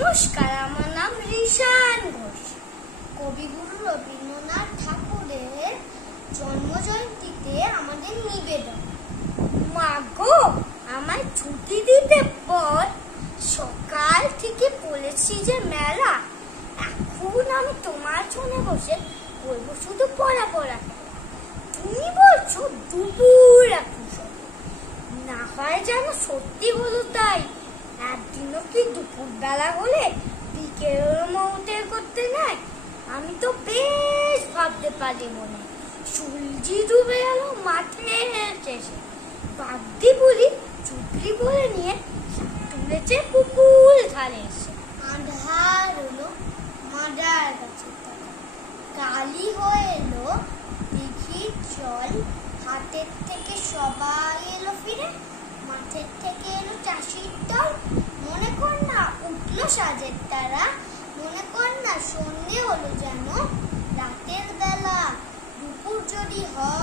নমস্কার, আমার নাম ঋষান ঘোষ। কবিগুরু রবীন্দ্রনাথ ঠাকুরের জন্মজয়ন্তীতে আমাদের নিবেদন। মা গো, আমায় ছুটি দিতে পর সকাল থেকে বলেছি যে মেলা, এখন আমি তোমার জন্য বসে বলবো শুধু পড়া পড়া। তুমি বলছো দুপুর এখন না হয় যেন সত্যি হলো তাই। একদিনও কি দুপুর বেলা হলে বিকেলের মৌতের করতে নাই? আমি তো বেশ ভাবতে পারি মনে। সূর্যি ডুবে গেল মাঠে শেষে, বাগদি বলি চুপড়ি বলে নিয়ে তুলেছে পুকুর ধারে এসে। আন্ধার হলো মাদার কাছে, কালি হয়ে এলো দিঘির জল, হাতের থেকে সবাই এলো ফিরে, মাঠের থেকে এলো চাষির দল। মনে কর না উঠলো সাজের তারা, মনে কর না সন্ধে হলো যেন রাতের বেলা। দুপুর যদি হয়